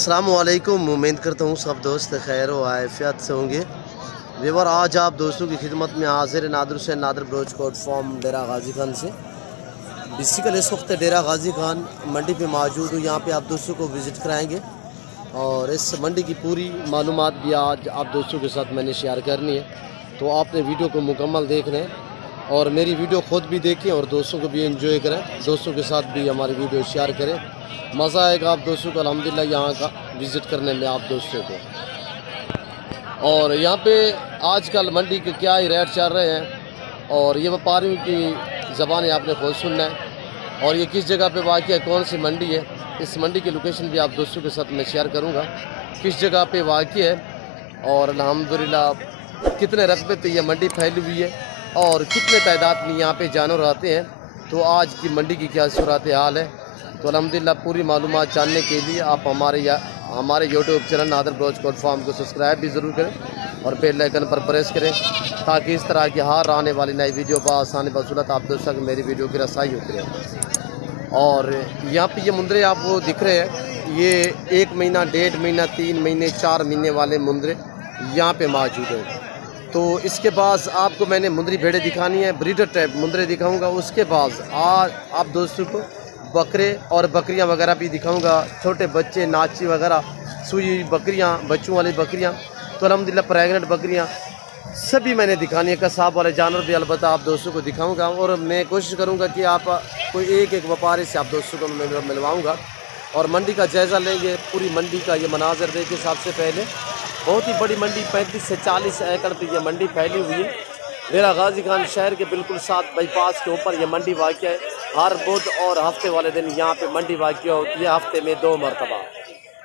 अस्सलामुअलैकुम। उम्मीद करता हूँ सब दोस्त खैर व आफियत से होंगे। व्यूअर, आज आप दोस्तों की खिदमत में हाजिर नादिर हुसैन नादिर ब्रोच कोट फॉर्म डेरा गाजी खान से। बेसिकल इस वक्त डेरा गाजी खान मंडी पे मौजूद हूँ। यहाँ पे आप दोस्तों को विज़िट कराएंगे और इस मंडी की पूरी मालूमात भी आज आप दोस्तों के साथ मैंने शेयर करनी है। तो आपने वीडियो को मुकम्मल देखना है और मेरी वीडियो ख़ुद भी देखें और दोस्तों को भी एंजॉय करें, दोस्तों के साथ भी हमारी वीडियो शेयर करें। मज़ा आएगा आप दोस्तों को अल्हम्दुलिल्लाह यहाँ का विज़िट करने में आप दोस्तों को। और यहाँ पे आजकल मंडी के क्या ही रेट चल रहे हैं और ये व्यापारियों की ज़बान आपने खुद सुनना है। और ये किस जगह पे वाक़ है, कौन सी मंडी है, इस मंडी की लोकेशन भी आप दोस्तों के साथ मैं शेयर करूँगा किस जगह पे वाक़ है और अल्हम्दुलिल्लाह कितने रकबे पे ये मंडी फैली हुई है और कितने तादाद में यहाँ पे जानवर आते हैं। तो आज की मंडी की क्या सूरत हाल है, तो अल्हम्दुलिल्लाह पूरी मालूमात जानने के लिए आप हमारे YouTube channel Nadir broach coat farm को सब्सक्राइब भी ज़रूर करें और बेल आइकन पर प्रेस करें ताकि इस तरह की हर आने वाली नई वीडियो पर आसानी बसूलत आप दोस्तों को मेरी वीडियो की रसाई होती रहे। और यहाँ पे ये मुंदरे आपको दिख रहे हैं, ये 1 महीना, 1.5 महीना, 3 महीने, 4 महीने वाले मुंदरे यहाँ पे मौजूद हैं। तो इसके बाद आपको मैंने मुंदरी भेड़े दिखानी है, ब्रीडर टाइप मुंदरे दिखाऊंगा। उसके बाद आज आप दोस्तों को बकरे और बकरियां वगैरह भी दिखाऊंगा, छोटे बच्चे, नाची वगैरह, सुई बकरियां, बच्चों वाली बकरियां, तो अल्हम्दुलिल्लाह प्रेगनेंट बकरियां सभी मैंने दिखानी है। कसाब वाले जानवर भी अलबत्ता आप दोस्तों को दिखाऊंगा और मैं कोशिश करूंगा कि आप कोई एक व्यापारी से आप दोस्तों को मैं मिलवाऊँगा और मंडी का जायज़ा लेंगे। पूरी मंडी का ये मनाजर देखिए। सबसे पहले बहुत ही बड़ी मंडी 35 से 40 एकड़ पर यह मंडी फैली हुई है। डेरा गाजी खान शहर के बिल्कुल साथ बाईपास के ऊपर यह मंडी वाक़ है। हर बुध और हफ्ते वाले दिन यहाँ पे मंडी वाक़ होती है, हफ्ते में 2 मरतबा,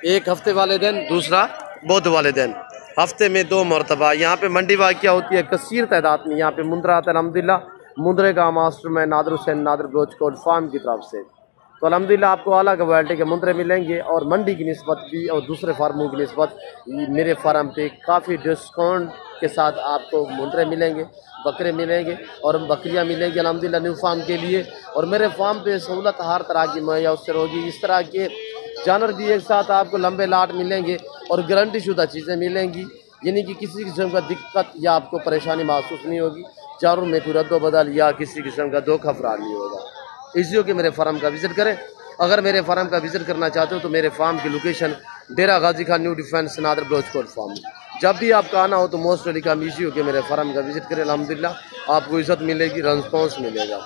एक हफ्ते वाले दिन, दूसरा बुध वाले दिन, हफ्ते में 2 मरतबा यहाँ पे मंडी वाक़ होती है। कसीर तादाद में यहाँ पे मुंदरा आता है। अल्हम्दुलिल्लाह मुंदरे का मास्टर मैं Nadir Hussain Nadir broach coat farm की तरफ से। तो अल्हम्दुलिल्लाह आपको आला क्वालिटी के मुंदरे मिलेंगे और मंडी की निस्बत भी और दूसरे फार्मों की निस्बत मेरे फार्म पे काफ़ी डिस्काउंट के साथ आपको मुंदरे मिलेंगे, बकरे मिलेंगे और बकरियां मिलेंगी अल्हम्दुलिल्लाह न्यू फार्म के लिए। और मेरे फार्म पे सहूलत हर तरह की मुयस्सर होगी। इस तरह के जानवर भी एक साथ आपको लंबे लाट मिलेंगे और गारंटी शुदा चीज़ें मिलेंगी, यानी कि किसी किस्म का दिक्कत या आपको परेशानी महसूस नहीं होगी। जानवर में कोई रद्दो बदल या किसी किस्म का धोखा फरार नहीं होगा। इसी के मेरे फार्म का विज़िट करें। अगर मेरे फार्म का विज़िट करना चाहते हो तो मेरे फार्म की location Dera Ghazi Khan new defence Nadir broach coat farm. जब भी आपका आना हो तो मोस्ट वेलकम इसी के मेरे फार्म का विज़िट करें। अल्हम्दुलिल्लाह आपको इज़्ज़त मिलेगी, रिस्पॉन्स मिलेगा।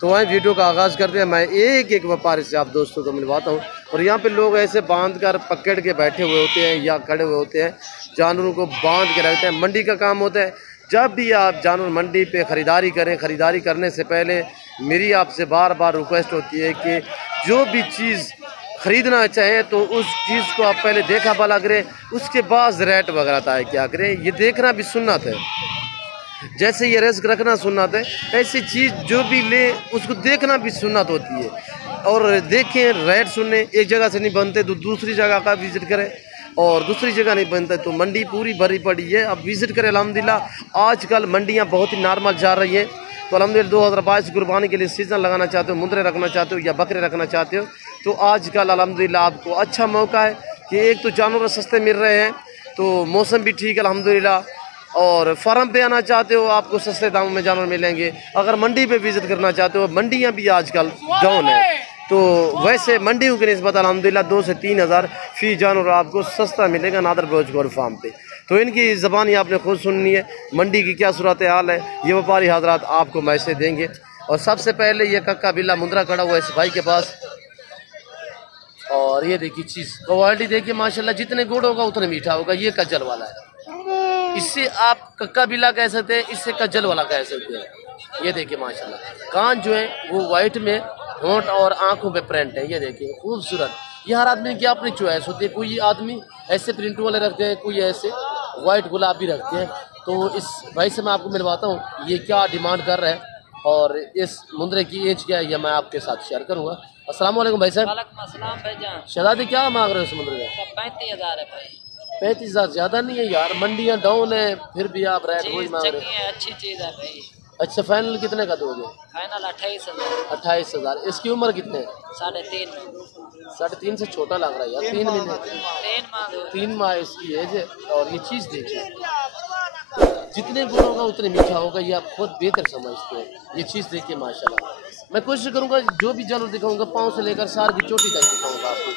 तो वहीं वीडियो का आगाज़ करते हैं। मैं एक व्यापारी से आप दोस्तों को मिलवाता हूँ और यहाँ पे लोग ऐसे बांध कर पकड़ के बैठे हुए होते हैं या खड़े हुए होते हैं, जानवरों को बांध के रखते हैं। मंडी का काम होता है। जब भी आप जानवर मंडी पे ख़रीदारी करें, ख़रीदारी करने से पहले मेरी आपसे बार बार रिक्वेस्ट होती है कि जो भी चीज़ ख़रीदना चाहें तो उस चीज़ को आप पहले देखा भला करें, उसके बाद रेट वगैरह तय क्या करें। ये देखना भी सुन्नत है, जैसे ये रिस्क रखना सुन्नत है, ऐसी चीज़ जो भी ले उसको देखना भी सुन्नत होती है। और देखें, रेट सुने, एक जगह से नहीं बनते तो दूसरी जगह का विज़िट करें और दूसरी जगह नहीं बनता तो मंडी पूरी भरी पड़ी है, अब विज़िट करें। अल्हम्दुलिल्लाह आजकल मंडियाँ बहुत ही नॉर्मल जा रही हैं। तो अल्हम्दुलिल्लाह 2022 कुर्बानी के लिए सीज़न लगाना चाहते हो, मुंदरे रखना चाहते हो या बकरे रखना चाहते हो तो आजकल अल्हम्दुलिल्लाह आपको अच्छा मौका है कि एक तो जानवर सस्ते मिल रहे हैं, तो मौसम भी ठीक है अल्हम्दुलिल्लाह। और फार्म पे आना चाहते हो आपको सस्ते दामों में जानवर मिलेंगे। अगर मंडी पे विज़िट करना चाहते हो, मंडियाँ भी आजकल डाउन है, तो वैसे मंडियों की निस्बत अल्हम्दुलिल्लाह 2 से 3 हज़ार फ़ी जानवर आपको सस्ता मिलेगा नादिर ब्रोच कोट फार्म पे। तो इनकी ज़बान ही आपने खुद सुननी है, मंडी की क्या सूरत हाल है ये व्यापारी हजरात आपको मैसेज देंगे। और सबसे पहले ये कक्का बिल्ला मुंदरा खड़ा हुआ है इस भाई के पास और ये देखिए चीज़ क्वालिटी देखिए माशाल्लाह, जितने गुड़ होगा उतने मीठा होगा। ये कज्जल वाला है, इससे आप कक्का बिल्ला कह सकते हैं, इससे कज्जल वाला कह सकते हैं। ये देखिए माशाल्लाह, कान जो है वो वाइट में, होंठ और आंखों पे प्रिंट है। ये देखिए खूबसूरत। ये हर आदमी की अपनी चॉइस होती है, कोई आदमी ऐसे प्रिंट वाले रखते हैं, कोई ऐसे वाइट गुलाबी रखते हैं। तो इस भाई से मैं आपको मिलवाता हूँ ये क्या डिमांड कर रहा है और इस मुंदरे की एज क्या है ये मैं आपके साथ शेयर करूँगा। अस्सलाम वालेकुम भाई साहब। वालेकुम अस्सलाम भाईजान। शहजादी क्या मांग रहे हो इस मुंदरे का? 35,000 है भाई। 35,000 ज़्यादा नहीं है यार, मंडियाँ डाउन है फिर भी आप रेट वही मांग रहे चीज़ हो। अच्छी चीज़ है भाई। अच्छा, फाइनल कितने का दोगे? फाइनल 28,000। 28,000। इसकी उम्र कितने है? 3.5। 3.5 से छोटा लग रहा है यार, 3 महीने। 3 माह हो 3 माह इसकी एज है। और ये चीज़ देखिए, जितने गुण होगा उतने मीठा होगा, ये आप खुद बेहतर समझते हैं। ये चीज़ देखिए माशाल्लाह। मैं कोशिश करूँगा जो भी जानवर दिखाऊंगा पाँव से लेकर सार की चोटी तक दिखाऊंगा आपको।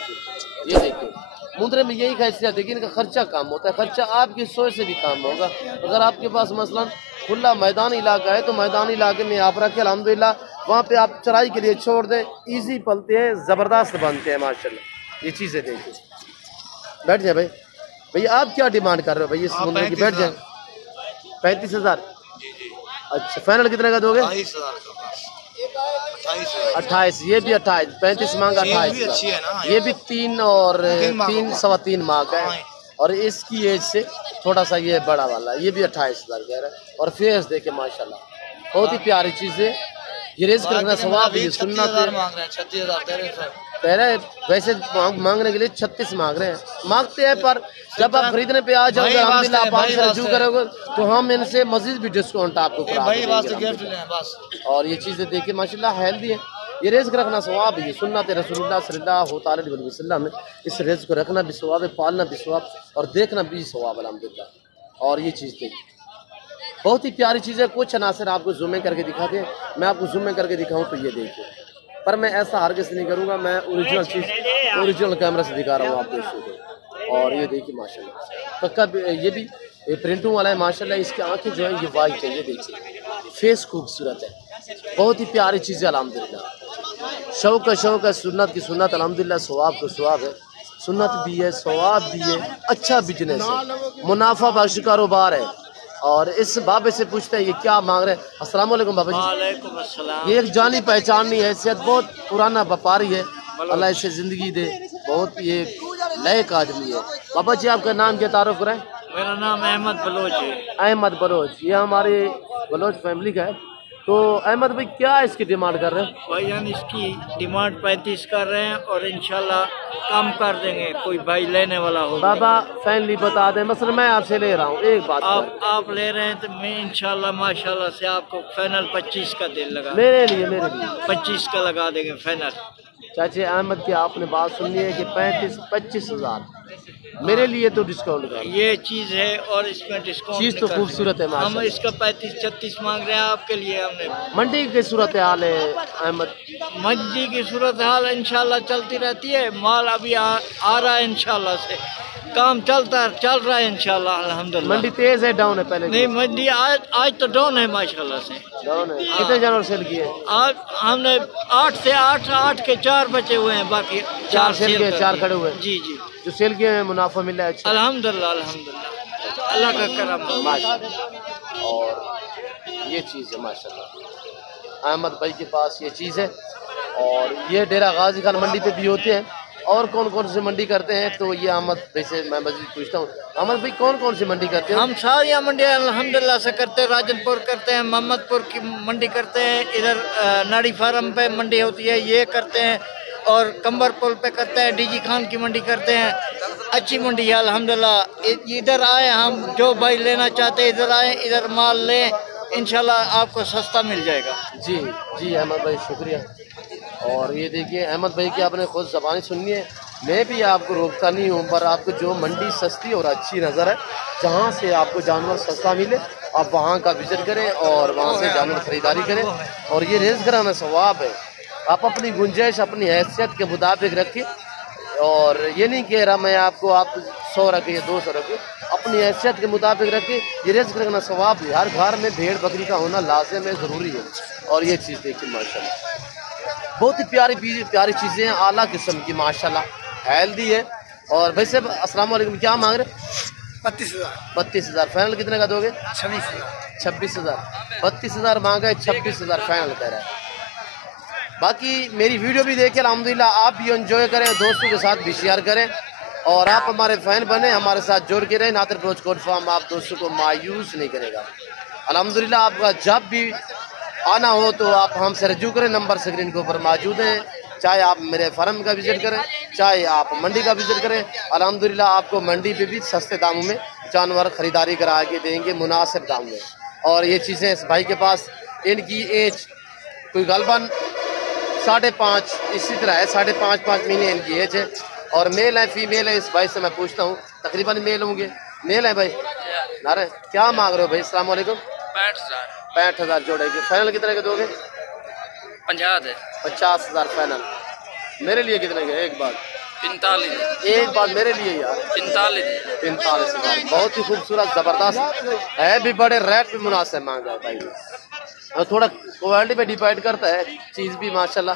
ये देखिए मुंद्रे में यही खासियत है कि इनका खर्चा कम होता है, खर्चा आपकी सोच से भी कम होगा। अगर आपके पास मसलन खुला मैदानी इलाका है तो मैदानी इलाके में आप रखें, अल्हम्दुलिल्लाह वहाँ पे आप चराई के लिए छोड़ दें, ईजी पलते हैं, ज़बरदस्त बनते हैं माशाल्लाह। ये चीज़ें देखिए। बैठ जाए भाई, भैया आप क्या डिमांड कर रहे हो भैया इस मुंद्रे की? बैठ जाए। 35,000। अच्छा, फाइनल कितने का दोगे? 28। ये भी 28, 35 मांगा, 28। ये भी 3 और 3 सवा 3 माह का है। और इसकी एज से थोड़ा सा ये बड़ा वाला, ये भी 28,000 कह रहा है। और फेस देखे माशाल्लाह, बहुत ही प्यारी चीज़ है। ये रेस करना सवाब है, सुनना कह रहे हैं। वैसे मांगने के लिए 36 मांग रहे हैं, मांगते हैं, पर जब आप खरीदने पे आ जाओगे अल्हम्दुलिल्लाह आप हमसे रजू करोगे तो हम इनसे मजीद भी डिस्काउंट आपको करा देंगे। और ये चीज़ें देखिए माशाल्लाह हेल्दी है। ये रिज़्क़ रखना सवाब है, ये सुन्नत रसूलुल्लाह सल्लल्लाहु अलैहि वसल्लम है। इस रिज़्क़ को रखना भी सवाब है, पालना भी सवाब और देखना भी सवाब अल्हम्दुलिल्लाह। और ये चीज़ देखिए बहुत ही प्यारी चीज़ है। कुछ अनासर आपको ज़ूम करके दिखाते हैं, मैं आपको ज़ूम करके दिखाऊँ तो ये देखिए, पर मैं ऐसा हरगिज़ नहीं करूँगा, मैं ओरिजिनल चीज़ ओरिजिनल कैमरा से दिखा रहा हूँ आपको इसको। और ये देखिए माशाल्लाह पक्का ये भी प्रिंटों वाला है माशाल्लाह। इसकी आंखें जो है ये वाइट है, ये देखिए फेस खूबसूरत है, बहुत ही प्यारी चीज़ है अल्हम्दुलिल्लाह। शौक़ का सुन्नत की सुन्नत अल्हम्दुलिल्लाह, सवाब का सवाब है, सुन्नत भी है सवाब भी है, अच्छा बिजनेस है, मुनाफा बख्श कारोबार है। और इस बाबे से पूछते हैं ये क्या मांग रहे हैं। अस्सलाम वालेकुम बाबा जी। वालेकुम अस्सलाम। ये एक जानी पहचानी हैसियत, बहुत पुराना व्यापारी है, अल्लाह इसे ज़िंदगी दे, बहुत ये लायक आदमी है। बाबा जी आपका नाम क्या तारुफ कराएं? मेरा नाम अहमद बलोच है। अहमद बलोच, ये हमारे बलोच फैमिली का है। तो अहमद भाई क्या इसकी डिमांड कर रहे हैं? भाईजान इसकी डिमांड 35 कर रहे हैं और इंशाल्लाह कम कर देंगे, कोई भाई लेने वाला हो। बाबा फाइनली बता दें, मसलन मैं आपसे ले रहा हूँ एक बात, आप ले रहे हैं तो मैं इंशाल्लाह माशाल्लाह से आपको फाइनल 25 का दिल लगा, मेरे लिए 25 का लगा देंगे फाइनल। चाचे अहमद की आपने बात सुनी है कि 25,000 मेरे लिए तो डिस्काउंट कर। ये चीज़ है और इसमें डिस्काउंट चीज़ तो खूबसूरत है हम इसका 35-36 मांग रहे हैं आपके लिए। हमने मंडी की सूरत हाल है अहमद? मंडी की सूरत हाल इंशाल्लाह चलती रहती है, माल अभी आ रहा है इंशाल्लाह से, काम चल रहा है इंशाल्लाह अल्हम्दुलिल्लाह। मंडी तेज है डाउन है पहले? नहीं मंडी आज तो डाउन है माशाल्लाह से, डाउन है। कितने जानवर सेल किए? आज हमने 8 के 4 बचे हुए हैं, बाकी 4 सेल किए, 4 खड़े हुए। जी जी, जो सेल किए हैं मुनाफा मिला है? अच्छा अल्हम्दुलिल्लाह अल्हम्दुलिल्लाह, अल्लाह का करम माशाल्लाह। और ये चीज़ है माशाल्लाह अहमद भाई के पास ये चीज़ है। और ये डेरा गाजी खान मंडी पे भी होते हैं। और कौन कौन सी मंडी करते हैं तो ये अहमद भाई से मैं मजीद पूछता हूँ। अहमद भाई कौन कौन सी मंडी करते हैं? हम सारी मंडी अल्हम्दुलिल्लाह से करते हैं, राजनपुर करते हैं, मोहम्मदपुर की मंडी करते हैं, इधर नाड़ी फार्म पे मंडी होती है ये करते हैं, और कंबर पुल पे करते हैं, डीजी खान की मंडी करते हैं। अच्छी मंडी है अल्हम्दुलिल्लाह। इधर आए, हम जो भाई लेना चाहते हैं इधर आए, इधर माल लें, इंशाल्लाह आपको सस्ता मिल जाएगा। जी जी अहमद भाई शुक्रिया। और ये देखिए अहमद भाई की आपने खुद ज़बानी सुननी है, मैं भी आपको रोकता नहीं हूँ, पर आपको जो मंडी सस्ती और अच्छी नज़र है, जहाँ से आपको जानवर सस्ता मिले आप वहाँ का विजिट करें और वहाँ से जानवर ख़रीदारी करें। और ये रिज़्क़ कराना सवाब है, आप अपनी गुंजाइश अपनी हैसियत के मुताबिक रखिए। और ये नहीं कह रहा मैं आपको आप 100 रखिए 200 रखिए, अपनी हैसियत के मुताबिक रखिए। ये रिज़्क़ रखना सवाब है, हर घर में भेड़ बकरी का होना लाज़िम है, ज़रूरी है। और ये चीज़ देखिए माशाल्लाह बहुत ही प्यारी चीज़ें हैं, आला किस्म की माशाल्लाह, हेल्दी है। और भाई साहब अस्सलाम वालेकुम, क्या मांग रहे? 32,000 फाइनल कितने का दोगे? 26,000। 32,000 मांगा है, 26,000 फाइनल कह रहा है। बाकी मेरी वीडियो भी देखिए अल्हम्दुलिल्लाह, आप भी एंजॉय करें, दोस्तों के साथ भी शेयर करें और आप हमारे फ़ैन बने, हमारे साथ जुड़ के रहें। नादिर बलोच कोट फार्म आप दोस्तों को मायूस नहीं करेगा अल्हम्दुलिल्लाह। आपका जब भी आना हो तो आप हमसे रजू करें, नंबर स्क्रीन के ऊपर मौजूद हैं। चाहे आप मेरे फार्म का विज़िट करें, चाहे आप मंडी का विज़िट करें, अल्हम्दुलिल्लाह आपको मंडी पे भी सस्ते दामों में जानवर ख़रीदारी करा के देंगे, मुनासिब दाम में। और ये चीज़ें इस भाई के पास, इनकी एज कोई गलबन 5.5 इसी तरह है, 5.5 महीने इनकी एज है। और मेल है फीमेल है? इस भाई से मैं पूछता हूँ, तकरीबन मेल होंगे। मेल है भाई? नारे क्या मांग रहे हो भाई? अस्सलाम वालेकुम। 65,000 जोड़े के। फाइनल कितने के दोगे? 50,000 फाइनल। मेरे लिए कितने के? एक बात 45। एक बात मेरे लिए यार 45,000। बहुत ही खूबसूरत ज़बरदस्त है भी, बड़े रेट भी मुनासिब मांगा है भाई। और थोड़ा क्वालिटी पे डिपेंड करता है चीज़ भी माशाल्लाह,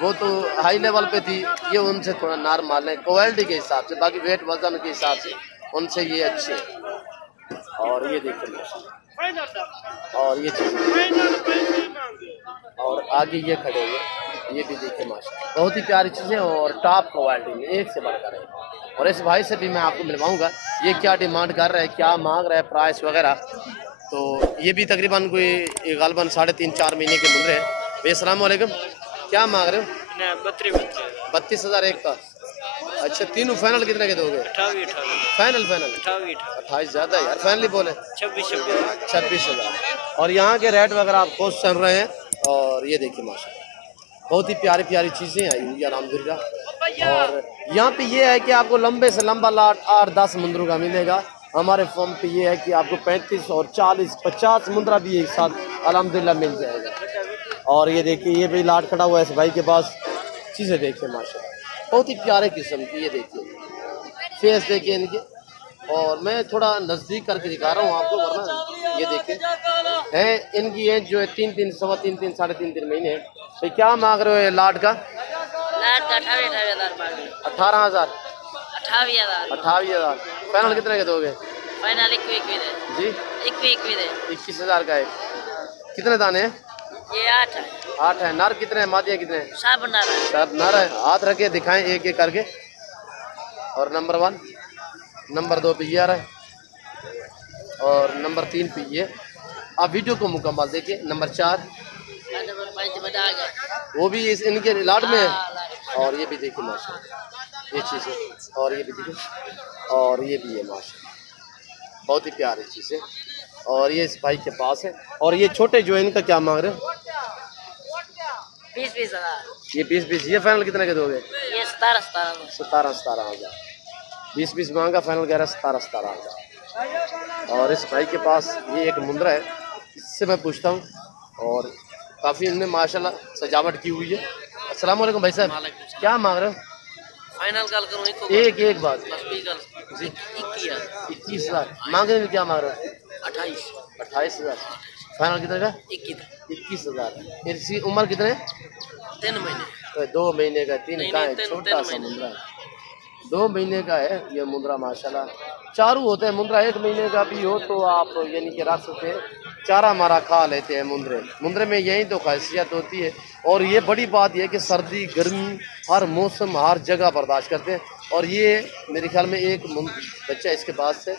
वो तो हाई लेवल पे थी, ये उनसे थोड़ा नॉर्मल है क्वालिटी के हिसाब से, बाकी वेट वजन के हिसाब से उनसे ये अच्छे हैं। और ये देखिए, और ये चीज़, और आगे ये खड़े हुए, ये भी देखिए माशाल्लाह बहुत ही प्यारी चीज़ें और टॉप क्वालिटी में एक से बढ़कर है। और इस भाई से भी मैं आपको मिलवाऊंगा, ये क्या डिमांड कर रहा है, क्या मांग रहा है, प्राइस वगैरह। तो ये भी तकरीबन कोई गालबन 3.5-4 महीने के मुंडे हैं। भाई अस्सलाम वालेकुम, क्या मांग रहे हो? 32,000 एक का। अच्छा, तीनों फाइनल कितने के दोगे? 28। फाइनल 28 ज़्यादा यार, फाइनली बोले 26,000। और यहाँ के रेट वगैरह आप खुश चल रहे हैं। और ये देखिए माशाल्लाह बहुत ही प्यारी प्यारी चीज़ें आई हुई है अल्हम्दुलिल्लाह। और यहाँ पे ये है कि आपको लंबे से लंबा लाट 8-10 मुंदरों का मिलेगा। हमारे फॉर्म पे ये है कि आपको 35 और 40-50 मुंदरा भी एक साथ अल्हम्दुलिल्लाह मिल जाएगा। और ये देखिए, ये भी लाट खड़ा हुआ है इस भाई के पास। चीज़ें देखिए माशाल्लाह बहुत ही प्यारे किस्म की, ये देखिए फेस देखिए इनके। और मैं थोड़ा नज़दीक करके दिखा रहा हूँ आपको, वरना ये देखिए है इनकी एज जो है 3-3, 3.25, 3.5 महीने है। तो क्या मांग रहे हो ये लाट का? 18,000। 28,000। फाइनल कितने के दोगे? फाइनल 21 जी 21,000 का है। कितने दाने हैं? ये 8 है। नर कितने हैं, मादिया कितने हैं? सब नर है। हाथ रखे दिखाएं एक एक करके। और नंबर 1, नंबर 2 पे ये आ रहा है, और नंबर 3 पे ये। आप वीडियो को मुकम्मल देखिए। नंबर 4 वो भी इनके लाट में है। और ये भी देखिए माशाल्लाह ये चीज़ है। और ये भी देखिए, और ये भी है माशाल्लाह बहुत ही प्यारी चीज़ है। और ये इस भाई के पास है। और ये छोटे जो है इनका क्या मांग रहे हैं? 20 ये 20 ये फाइनल कितने के दोगे? ये 17,000। 20 मांगा, फाइनल कह रहा है 17,000। और इस भाई के पास ये एक मुंदरा है, इससे मैं पूछता हूँ। और काफ़ी इनने माशाल्लाह सजावट की हुई है। अस्सलाम वालेकुम भाई साहब, क्या मांग रहे हो? फाइनल कॉल करूँ एक बात जी। 21,000 मांगने में क्या मांग रहे हो? 28,000 फाइनल कितने का? 21,000। इसकी उम्र कितने? 3 महीने। तो 2 महीने का। 3 का है, तीन छोटा सा महीने। मुंदरा है। 2 महीने का है ये मुंदरा माशाल्लाह। चारू होते हैं मुंदरा, 1 महीने का भी हो तो आप यानी कि रख सकते हैं। चारा हमारा खा लेते हैं मुंदरे में, यही तो खासियत होती है। और ये बड़ी बात यह कि सर्दी गर्मी हर मौसम हर जगह बर्दाश्त करते हैं। और ये मेरे ख्याल में एक बच्चा इसके पास है।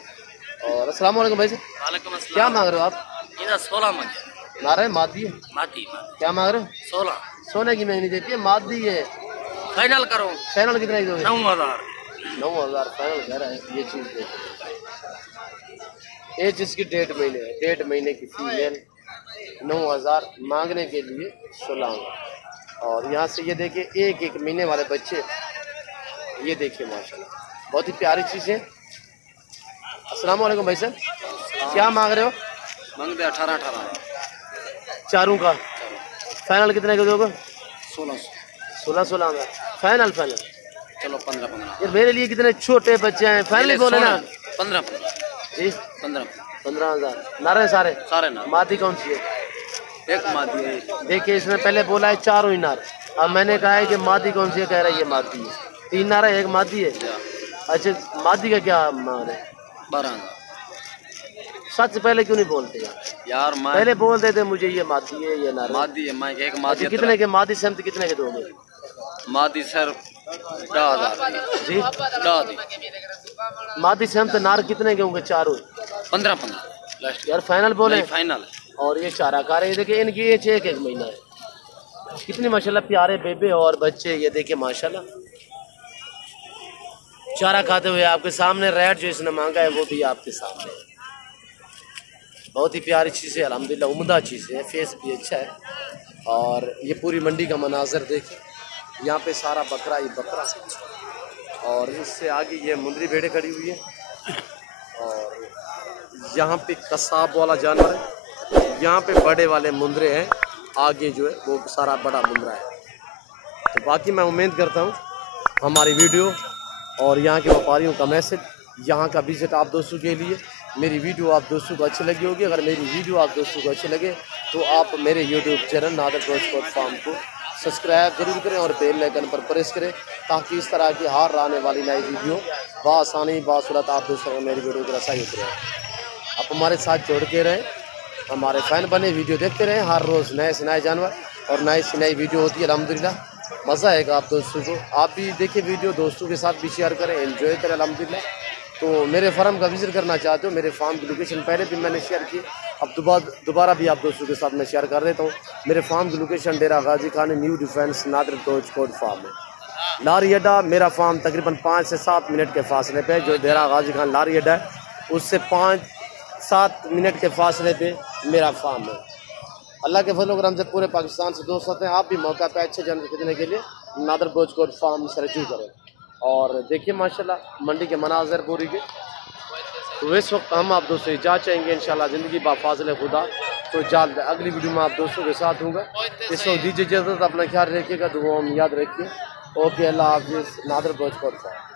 और अस्सलाम वालेकुम भाई साहब, वालेकुम अस्सलाम। क्या मांग रहे हो आप? इधर 16 मांगे। नारे मादी है। माती क्या मांग रहे हो? 16। सोने की महंगी देती है, मादी है। फाइनल करो। फाइनल कितना ही दोगे? 9,000। 9,000 फाइनल कह रहा है। ये चीज़ देखो, एज इसकी 1.5 महीने है। 1.5 महीने की फीमेल, 9,000 मांगने के लिए 16। और यहाँ से ये देखिए 1-1 महीने वाले बच्चे, ये देखिए माशाल्लाह बहुत ही प्यारी चीज़ है। अस्सलाम वालेकुम भाई साहब, क्या मांग रहे हो? मांगते 18,000। चारों का फाइनल कितने के दोगे? 1600। 16,000 फाइनल। चलो 15। ये मेरे लिए कितने छोटे बच्चे हैं, फाइनली बोले ना। 15 जी 15,000। नारे सारे ना। मादी कौन सी है? एक मादी है। देखिए इसने पहले बोला है चारों ही नार, अब मैंने कहा है कि मादी कौन सी है, कह रहा है ये मादी है। 3 नारा 1 मादी है। अच्छा, मादी का क्या मांग रहे? 12,000। सच पहले क्यों नहीं बोलते यार? पहले बोल देते मुझे ये मादी है ये नारा। मादी है। मैं एक मादी। अच्छा, कितने के मादी सहमत कितने के दोगे? मादी सर 10,000 जी। 10 मादी सहमत नार कितने के होंगे? चारों 15 लास्ट यार फाइनल बोले। फाइनल। और ये चारा खा रहे हैं। देखिए इनकी एज 1-1 महीना है। कितनी माशाल्लाह प्यारे बेबे और बच्चे, ये देखिए माशाल्लाह चारा खाते हुए आपके सामने। रेट जो इसने मांगा है वो भी आपके सामने है। बहुत ही प्यारी चीज़ है अल्हम्दुलिल्लाह, उम्दा चीज़ है। फेस भी अच्छा है। और ये पूरी मंडी का मनाजर देखिए, यहाँ पे सारा बकरा ही बकरा। और इससे आगे ये मुंदरी भेड़ें खड़ी हुई है। और यहाँ पे कसाब वाला जानवर है, यहाँ पे बड़े वाले मुंदरे हैं, आगे जो है वो सारा बड़ा मुंदरा है। तो बाकी मैं उम्मीद करता हूँ हमारी वीडियो और यहाँ के व्यापारियों का मैसेज, यहाँ का विजिट आप दोस्तों के लिए, मेरी वीडियो आप दोस्तों को अच्छी लगी होगी। अगर मेरी वीडियो आप दोस्तों को अच्छी लगे तो आप मेरे YouTube channel Nadir broach coat farm को सब्सक्राइब जरूर करें और बेल आइकन पर प्रेस करें, ताकि इस तरह की हर आने वाली नई वीडियो बआसानी बासूरत आप दोस्तों को मेरी वीडियो की रसाई होती रहे। आप हमारे साथ जोड़ के रहें, हमारे फ़ैन बने, वीडियो देखते रहें। हर रोज़ नए से नए जानवर और नई से नई वीडियो होती है। अल्हम्दुलिल्लाह मज़ा आएगा आप दोस्तों को। आप भी देखिए वीडियो, दोस्तों के साथ भी शेयर करें, एंजॉय करें अल्हम्दुलिल्लाह। तो मेरे फार्म का विजिट करना चाहते हो, मेरे फार्म की लोकेशन पहले भी मैंने शेयर की, अब दोबारा भी आप दोस्तों के साथ मैं शेयर कर देता हूँ। मेरे फार्म की location Dera Ghazi Khan new defence Nadir broach coat farm है। लारी अड्डा मेरा फार्म तकरीबन 5 से 7 मिनट के फासले पे, जो डेरा गाजी खान लारी अड्डा है उससे 5-7 मिनट के फासले पे मेरा फार्म है। अल्लाह के फजल करम से पूरे पाकिस्तान से दोस्त आते हैं। आप भी मौका पे अच्छे जानवर खरीदने के लिए नादर ब्रोच कोट फार्म से रजू करें। और देखिए माशाल्लाह मंडी के मनाजर पूरी के। तो इस वक्त हम आप दोस्तों इजाज़त चाहेंगे इंशाल्लाह ज़िंदगी बाफाज़िल खुदा। तो जल्द अगली वीडियो में आप दोस्तों के साथ हूँगा। इस वक्त दीजिए इजाज़त, अपना ख्याल रखिएगा, दुआओं में याद रखिए। ओके, अल्लाह हाफ़िज़। Nadir broach coat farm.